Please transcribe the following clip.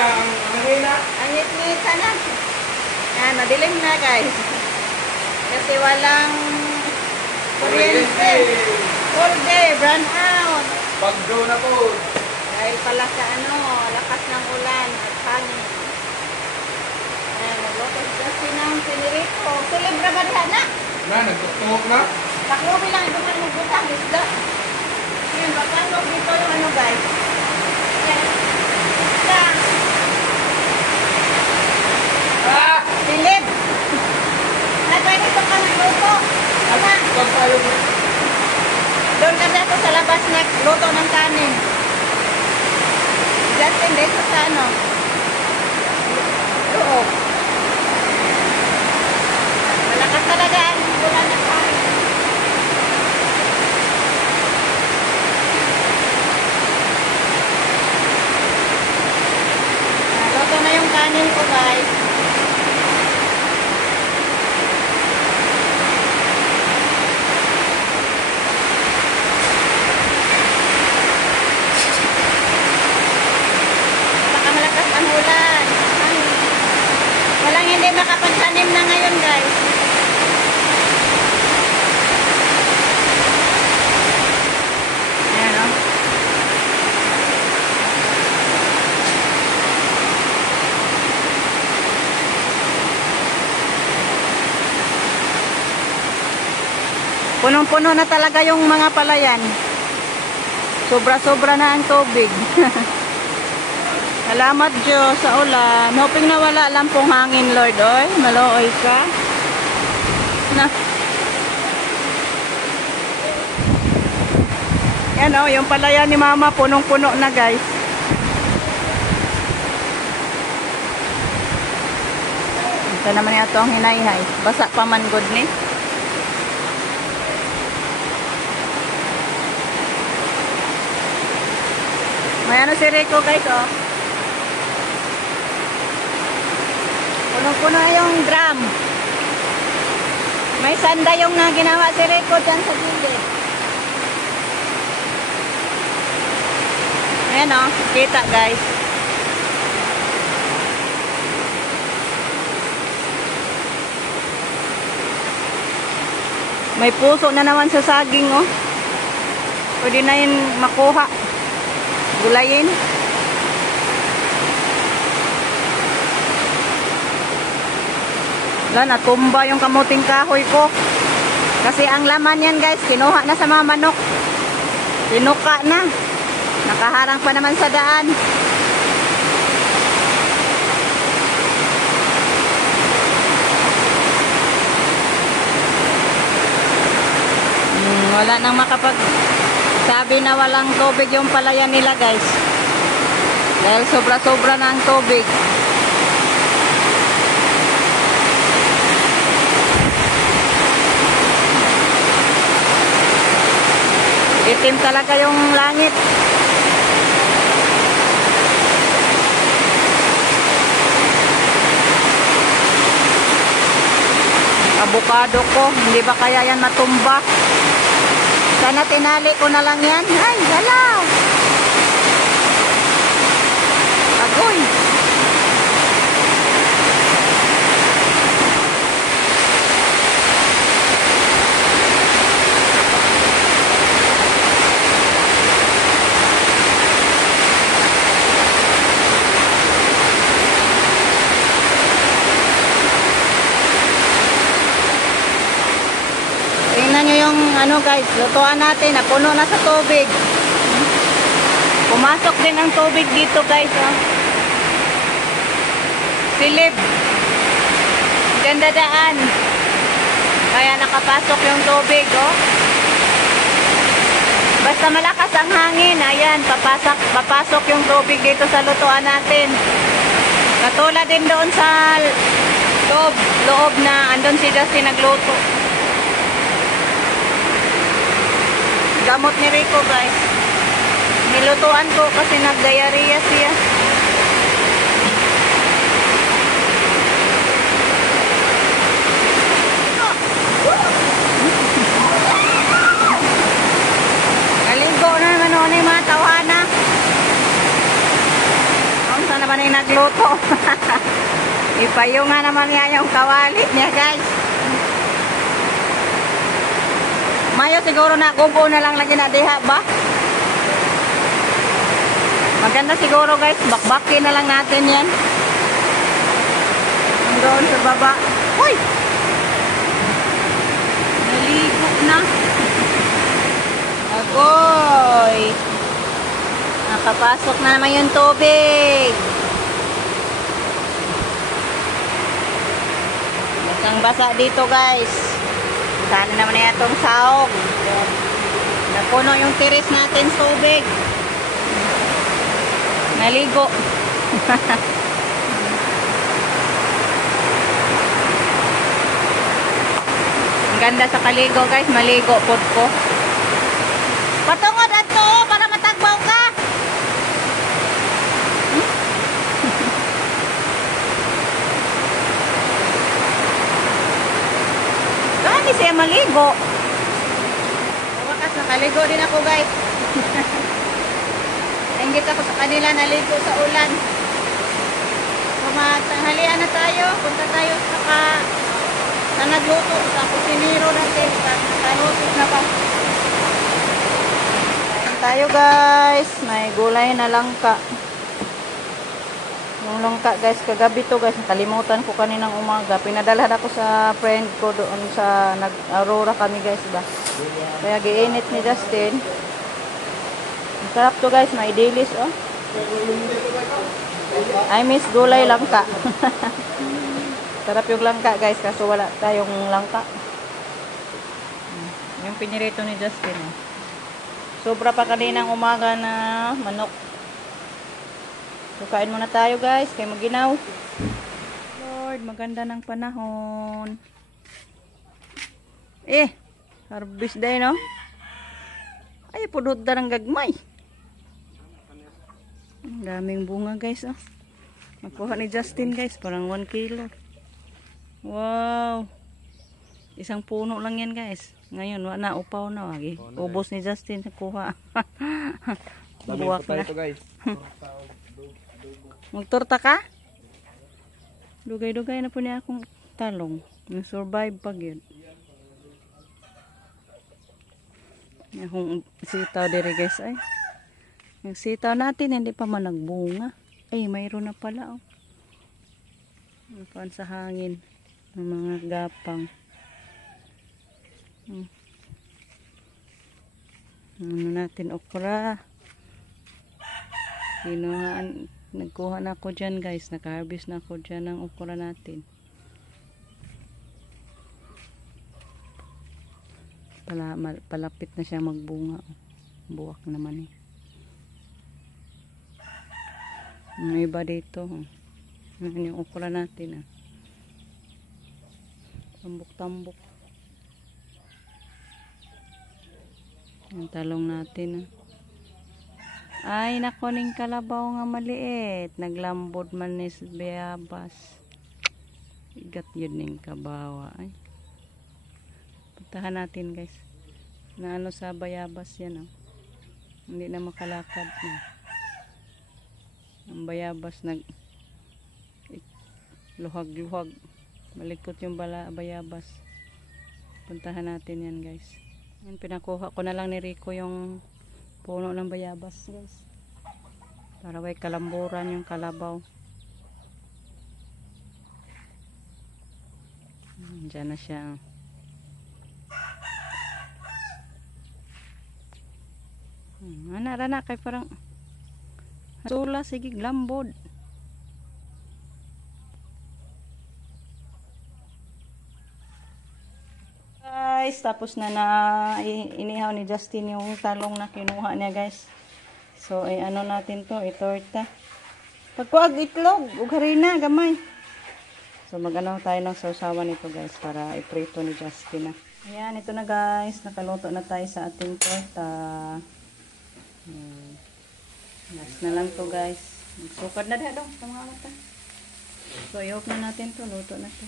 Ang ngit-ngita na. Yan, madilim na guys. Kasi walang kuryente. Full day, run out. Bagdo na po. Dahil pala sa lakas ng ulan at hangin. Ayan, naglutos kasi ng pinirito. Silibra ba diha na? Nagtutok na. Taklobi lang, ito man nagbutang, isda. Ayan, bakasok dito yung guys. Ayan. Isda. Silib. Nagpanito ka nagluto. Tama. Doon kasi ako sa labas nagluto ng kanin. Justin, dito sa loob. Malakas talaga ang ulan ng kanin. Luto na yung kanin ko guys. Ulan. Walang hindi makapagtanim na ngayon guys. Ayan o. Punong-puno na talaga yung mga palayan. Sobra-sobra na ang tubig. Salamat Diyos sa ulan. Hoping na wala lang pong hangin, Lord. Oy, malooy ka. Na. Yan o, yung palaya ni Mama, punong-puno na guys. Ito naman ito ang hinay-hay. Basa pa man good ni. May si Rico guys oh. Punong-puno yung drum. May sanda yung ginawa si Rico dyan sa gilid. Ayan o, kita guys. May puso na naman sa saging o. Pwede na yun makuha. Gulayin. Wala, natumba yung kamuting kahoy ko. Kasi ang laman yan guys, kinuha na sa mga manok. Tinuka na. Nakaharang pa naman sa daan. Wala nang sabi na walang tubig yung palayan nila guys. Dahil sobra-sobra na ang tubig. Itim talaga yung langit. Avocado ko, hindi ba kaya yan matumba? Sana tinali ko na lang yan. Ay, hala! Agoy! Tingnan nyo yung guys, lutuan natin, napuno na sa tubig. Pumasok din ang tubig dito guys oh. Silip. Ganda daan. Kaya nakapasok yung tubig oh. Basta malakas ang hangin, ayan, papasok yung tubig dito sa lutuan natin. Katulad din doon sa loob na andun si Justin nagluto. Gamot ni Rico guys. Nilutuan ko kasi nag-diarrhea siya. Naligo na naman o na yung mga tawhana. Kung saan naman naman yung nagluto. Ipayunga naman niya yung kawali niya, guys. Mayo siguro na gubo na lang lagi na diha ba? Maganda siguro, guys. Bakbaki na lang natin yan. Doon sa baba. Uy! Naligo na. Agoy! Nakapasok na naman yung tubig. Basang-basa dito, guys. Sana naman na itong saog. Napuno yung tiris natin sa tubig. Naligo. Ang ganda sa kaligo, guys. Maligo po ko. Patungod ato para matagbaw ka. Gani siya maligo. Wakas nakaligo din ako, guys. Inggit ako sa kanila, naligo sa ulan. Tanghalian na tayo. Punta tayo sa nagluto. Sa kusinero natin. Sa lutos na pa. Kain tayo, guys. May gulay na langka. Yung langka, guys, kagabi to, guys. Nakalimutan ko kaninang umaga. Pinadalhan ako sa friend ko doon sa nag-Aurora kami, guys, ba? Kaya giinit ni Justin. Sarap to, guys, may dilis, oh. I miss gulay langka. Sarap yung langka, guys, kaso wala tayong langka. Yung pinirito ni Justin, oh. Sobra pa kaninang umaga na manok. So, kain muna tayo, guys, kay maginaw. Lord, maganda ng panahon. Harvest day, no? Ay, pudot na ng gagmay. Ang daming bunga, guys, oh. Nakuha ni Justin, guys, parang 1 kilo. Wow. Isang puno lang yan, guys. Ngayon, wala na, upaw na. Ubos ni Justin, nakuha. Buwak na. Ito, guys. Magtorta ka? Dugay-dugay na po niya akong talong. Survive pag yun. Yung sitaw diri, guys, ay. Yung sitaw natin hindi pa man nagbunga. Ay, mayroon na pala, oh. Paan sa hangin ng mga gapang. Ano natin, okra. Nagkuha na ako dyan, guys. Naka-harvest na ako dyan ng okra natin. Palapit na siya magbunga. Buwak naman, eh. May iba dito. Yan yung okra natin, ah. Tambok-tambok. Yung talong natin, ah. Ay, nakuning kalabaw nga maliit. Naglambod man ni bayabas. Igat yun ning kabawa. Ay. Puntahan natin, guys. Na ano sa bayabas yan, oh. Hindi na makalakad na. Ang bayabas luhag-luhag. Malikot yung bayabas. Puntahan natin yan, guys. Yan, pinakuha ko na lang ni Rico yung puno ng bayabas, guys. Para may kalamburan yung kalabaw. Diyan na siya. Ana kay parang sula, sige, lambod. Guys, tapos na inihaw ni Justin yung talong na kinuha niya, guys. So, ay ano natin to, itorta. Pagkuag itlog, ug harina, gamay. So, mag-ano tayo ng sausawan nito, guys, para iprito ni Justin na. Ayan, ito na, guys. Nakaluto na tayo sa ating torta. Last na lang to, guys. Sukad na dito sa mga mata. So, i-off na natin to. Luto na to.